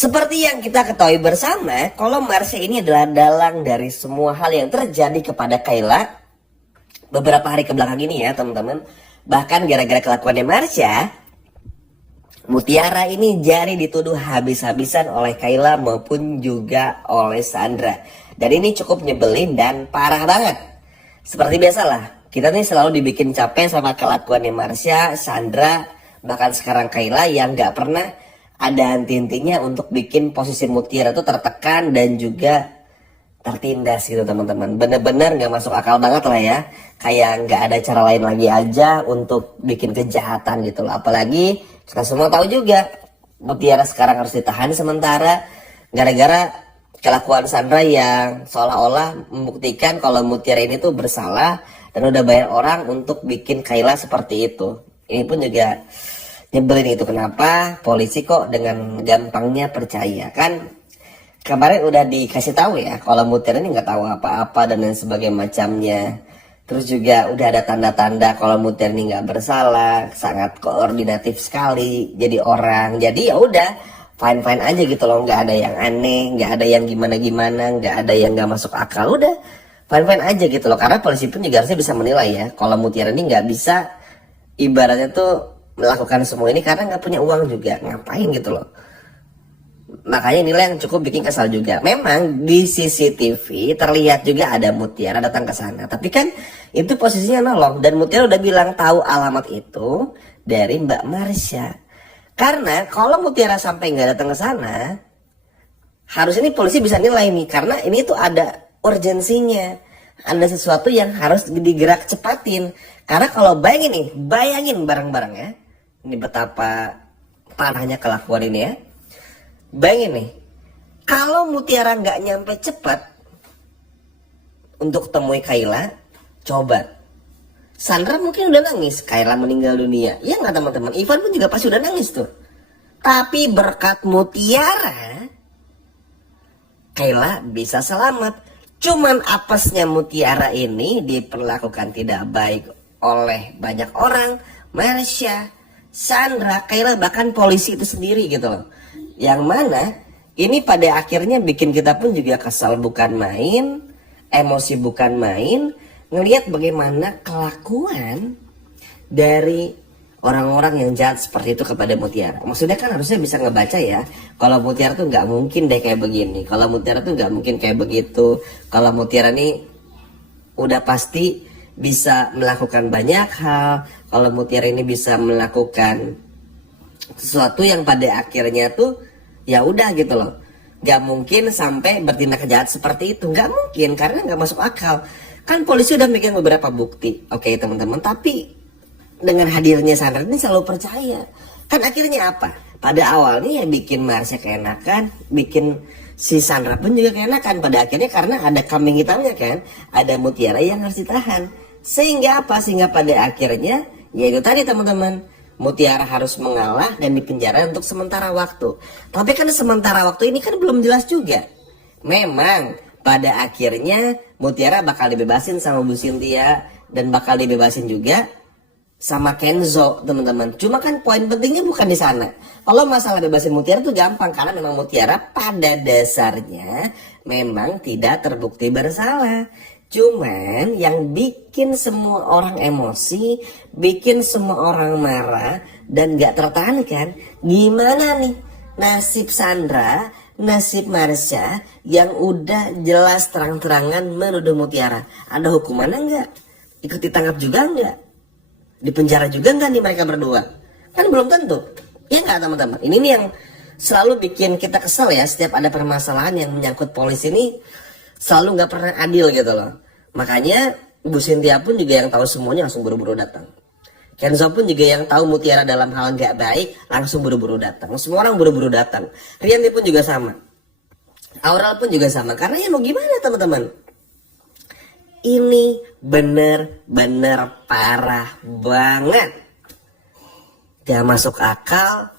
Seperti yang kita ketahui bersama, kalau Marsha ini adalah dalang dari semua hal yang terjadi kepada Kayla beberapa hari kebelakang ini ya teman-teman. Bahkan gara-gara kelakuannya Marsha, Mutiara ini jadi dituduh habis-habisan oleh Kayla maupun juga oleh Sandra. Dan ini cukup nyebelin dan parah banget. Seperti biasalah, kita nih selalu dibikin capek sama kelakuannya Marsha, Sandra, bahkan sekarang Kayla yang gak pernah ada henti-hentinya untuk bikin posisi Mutiara tuh tertekan dan juga tertindas gitu teman-teman. Bener-bener gak masuk akal banget lah ya. Kayak gak ada cara lain lagi aja untuk bikin kejahatan gitu loh. Apalagi kita semua tahu juga Mutiara sekarang harus ditahan sementara gara-gara kelakuan Sandra yang seolah-olah membuktikan kalau Mutiara ini tuh bersalah dan udah bayar orang untuk bikin Kayla seperti itu. Ini pun juga nyebelin itu, kenapa polisi kok dengan gampangnya percaya. Kan kemarin udah dikasih tahu ya kalau Mutiara ini nggak tahu apa-apa dan lain sebagainya macamnya. Terus juga udah ada tanda-tanda kalau Mutiara ini nggak bersalah, sangat koordinatif sekali jadi orang. Jadi ya udah fine-fine aja gitu loh, nggak ada yang aneh, nggak ada yang gimana-gimana, nggak ada yang nggak masuk akal, udah fine-fine aja gitu loh. Karena polisi pun juga harusnya bisa menilai ya kalau Mutiara ini nggak bisa ibaratnya tuh melakukan semua ini karena nggak punya uang juga, ngapain gitu loh. Makanya inilah yang cukup bikin kesal juga. Memang di CCTV terlihat juga ada Mutiara datang ke sana, tapi kan itu posisinya nolong dan Mutiara udah bilang tahu alamat itu dari Mbak Marsha. Karena kalau Mutiara sampai nggak datang ke sana, harus ini polisi bisa nilai nih, karena ini tuh ada urgensinya, ada sesuatu yang harus digerak cepatin. Karena kalau bayangin bareng-bareng ya, ini betapa parahnya kelakuan ini ya. Bayangin nih, kalau Mutiara nggak nyampe cepat untuk temui Kayla, coba Sandra mungkin udah nangis, Kayla meninggal dunia. Ya nggak teman-teman, Ivan pun juga pasti udah nangis tuh. Tapi berkat Mutiara, Kayla bisa selamat. Cuman apesnya Mutiara ini diperlakukan tidak baik oleh banyak orang, Marsha, Sandra, Kayla, bahkan polisi itu sendiri gitu loh. Yang mana ini pada akhirnya bikin kita pun juga kesal bukan main, emosi bukan main, ngelihat bagaimana kelakuan dari orang-orang yang jahat seperti itu kepada Mutiara. Maksudnya kan harusnya bisa ngebaca ya, kalau Mutiara tuh nggak mungkin deh kayak begini, kalau Mutiara tuh nggak mungkin kayak begitu, kalau Mutiara nih udah pasti bisa melakukan banyak hal, kalau Mutiara ini bisa melakukan sesuatu yang pada akhirnya tuh ya udah gitu loh, nggak mungkin sampai bertindak kejahat seperti itu, nggak mungkin karena nggak masuk akal. Kan polisi udah megang beberapa bukti, oke teman-teman, tapi dengan hadirnya Sandra ini selalu percaya. Kan akhirnya apa? Pada awalnya ya bikin Marsha keenakan, bikin si Sandra pun juga keenakan. Pada akhirnya karena ada kambing hitamnya kan, ada Mutiara yang harus ditahan. Sehingga apa? Sehingga pada akhirnya ya itu tadi teman-teman, Mutiara harus mengalah dan dipenjara untuk sementara waktu. Tapi kan sementara waktu ini kan belum jelas juga. Memang pada akhirnya Mutiara bakal dibebasin sama Bu Cynthia dan bakal dibebasin juga sama Kenzo teman-teman. Cuma kan poin pentingnya bukan di sana. Kalau masalah bebasin Mutiara tuh gampang karena memang Mutiara pada dasarnya memang tidak terbukti bersalah. Cuman yang bikin semua orang emosi, bikin semua orang marah dan gak tertahankan, gimana nih nasib Sandra, nasib Marsha yang udah jelas terang-terangan menuduh Mutiara. Ada hukumannya nggak? Ikut ditangkap juga nggak? Di penjara juga nggak nih mereka berdua? Kan belum tentu. Ya nggak teman-teman? Ini nih yang selalu bikin kita kesel ya. Setiap ada permasalahan yang menyangkut polisi ini selalu nggak pernah adil gitu loh. Makanya Bu Cynthia pun juga yang tahu semuanya langsung buru-buru datang. Kenzo pun juga yang tahu Mutiara dalam hal nggak baik langsung buru-buru datang. Semua orang buru-buru datang. Rianti pun juga sama. Aurel pun juga sama. Karena ya mau gimana teman-teman? Ini bener-bener parah banget. Gak masuk akal.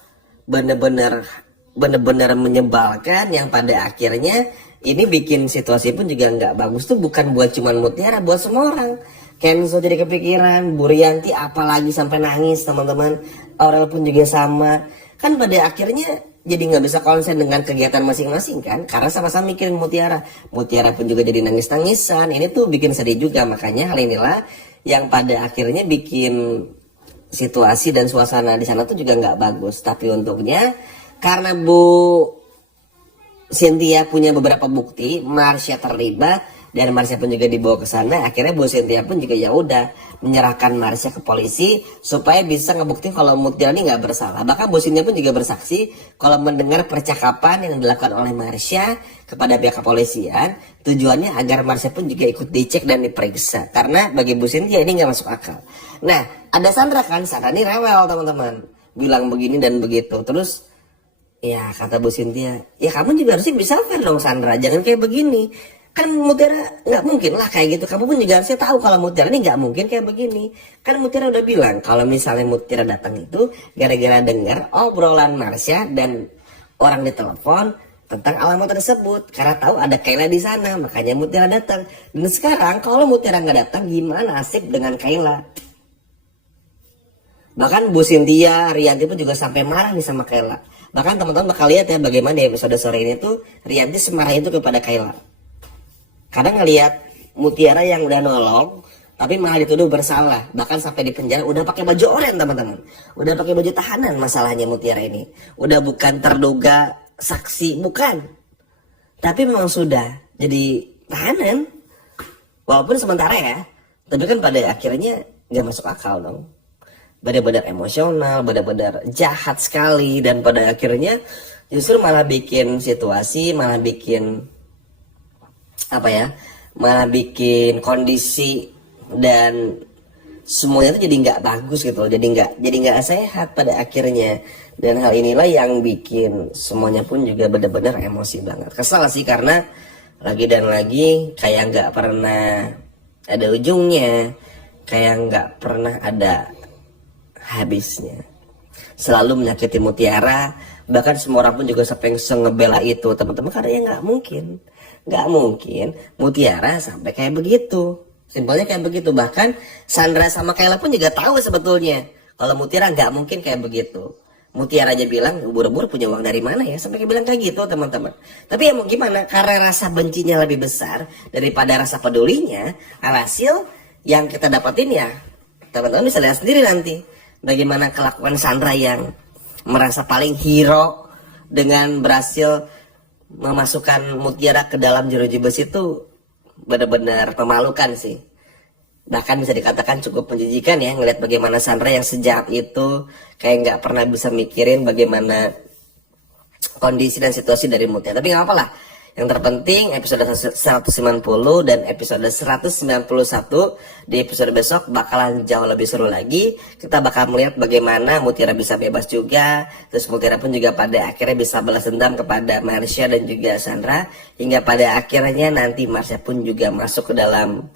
Bener-bener menyebalkan. Yang pada akhirnya ini bikin situasi pun juga nggak bagus tuh. Bukan buat cuman Mutiara, buat semua orang. Kenzo jadi kepikiran, Bu Rianti apalagi sampai nangis teman-teman. Aurel pun juga sama. Kan pada akhirnya jadi nggak bisa konsen dengan kegiatan masing-masing kan, karena sama-sama mikirin Mutiara. Mutiara pun juga jadi nangis-nangisan. Ini tuh bikin sedih juga. Makanya hal inilah yang pada akhirnya bikin situasi dan suasana di sana tuh juga nggak bagus. Tapi untungnya karena Bu Cynthia punya beberapa bukti, Marsha terlibat dan Marsha pun juga dibawa ke sana. Akhirnya Bu Cynthia pun juga ya udah menyerahkan Marsha ke polisi supaya bisa ngebuktiin kalau Mutiara ini nggak bersalah. Bahkan Bu Cynthia pun juga bersaksi kalau mendengar percakapan yang dilakukan oleh Marsha kepada pihak kepolisian, tujuannya agar Marsha pun juga ikut dicek dan diperiksa. Karena bagi Bu Cynthia ini nggak masuk akal. Nah, ada Sandra kan, Sandra ini rewel teman-teman, bilang begini dan begitu. Terus ya kata Bu Cynthia, ya kamu juga harusnya bisa fair dong Sandra, jangan kayak begini. Kan Mutiara nggak mungkin lah kayak gitu. Kamu pun juga harusnya tahu kalau Mutiara ini nggak mungkin kayak begini. Kan Mutiara udah bilang kalau misalnya Mutiara datang itu gara-gara dengar obrolan Marsha dan orang ditelepon tentang alamat tersebut. Karena tahu ada Kayla di sana, makanya Mutiara datang. Dan sekarang kalau Mutiara nggak datang, gimana nasib dengan Kayla? Bahkan Bu Cynthia, Rianti pun juga sampai marah nih sama Kayla. Bahkan teman-teman bakal lihat ya bagaimana di episode sore ini tuh Rianti semarah itu kepada Kayla. Kadang ngelihat Mutiara yang udah nolong tapi malah dituduh bersalah, bahkan sampai di penjara udah pakai baju oranye teman-teman, udah pakai baju tahanan. Masalahnya Mutiara ini udah bukan terduga saksi, bukan, tapi memang sudah jadi tahanan walaupun sementara ya. Tapi kan pada akhirnya nggak masuk akal dong, benar-benar emosional, benar-benar jahat sekali, dan pada akhirnya justru malah bikin situasi, malah bikin malah bikin kondisi dan semuanya tuh jadi nggak bagus gitu loh, jadi nggak sehat pada akhirnya. Dan hal inilah yang bikin semuanya pun juga benar-benar emosi banget, kesal sih, karena lagi dan lagi kayak nggak pernah ada ujungnya, kayak nggak pernah ada habisnya, selalu menyakiti Mutiara. Bahkan semua orang pun juga sampai ngebela itu teman-teman, karena ya nggak mungkin Mutiara sampai kayak begitu. Simpelnya kayak begitu. Bahkan Sandra sama Kayla pun juga tahu sebetulnya kalau Mutiara nggak mungkin kayak begitu. Mutiara aja bilang ubur-ubur punya uang dari mana ya, sampai bilang kayak gitu teman-teman. Tapi ya mau gimana, karena rasa bencinya lebih besar daripada rasa pedulinya, alhasil yang kita dapetin ya teman-teman bisa lihat sendiri nanti bagaimana kelakuan Sandra yang merasa paling hero dengan berhasil memasukkan Mutiara ke dalam jeruji besi itu benar-benar memalukan sih. Bahkan bisa dikatakan cukup menjijikan ya, ngeliat bagaimana Sandra yang sejahat itu kayak nggak pernah bisa mikirin bagaimana kondisi dan situasi dari Mutiara. Tapi nggak apa-apa lah. Yang terpenting episode 190 dan episode 191 di episode besok bakalan jauh lebih seru lagi. Kita bakal melihat bagaimana Mutiara bisa bebas juga. Terus Mutiara pun juga pada akhirnya bisa balas dendam kepada Marsha dan juga Sandra. Hingga pada akhirnya nanti Marsha pun juga masuk ke dalam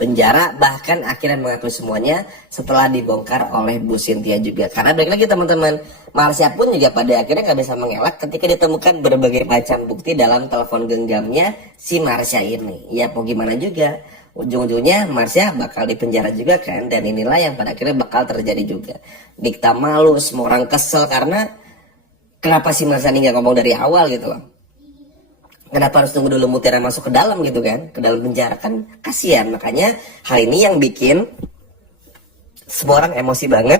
penjara, bahkan akhirnya mengakui semuanya setelah dibongkar oleh Bu Cynthia juga. Karena balik lagi teman-teman, Marsha pun juga pada akhirnya gak bisa mengelak ketika ditemukan berbagai macam bukti dalam telepon genggamnya si Marsha ini. Ya mau gimana juga, ujung-ujungnya Marsha bakal dipenjara juga kan. Dan inilah yang pada akhirnya bakal terjadi juga. Dikta malu, semua orang kesel karena kenapa si Marsha ini gak ngomong dari awal gitu loh. Kenapa harus tunggu dulu Mutiara masuk ke dalam gitu kan, ke dalam penjara, kan kasihan. Makanya hal ini yang bikin semua orang emosi banget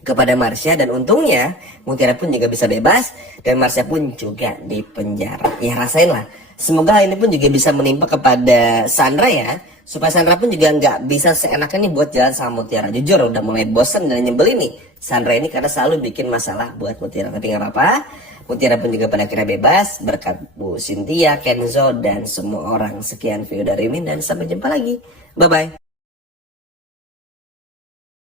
kepada Marsha. Dan untungnya Mutiara pun juga bisa bebas dan Marsha pun juga di penjara. Ya rasain lah, semoga hal ini pun juga bisa menimpa kepada Sandra ya, supaya Sandra pun juga nggak bisa seenaknya nih buat jalan sama Mutiara. Jujur udah mulai bosen dan nyebelin nih Sandra ini karena selalu bikin masalah buat Mutiara. Tapi nggak apa-apa, Mutiara pun juga pada akhirnya bebas berkat Bu Cynthia, Kenzo, dan semua orang. Sekian video dari Min dan sampai jumpa lagi. Bye-bye.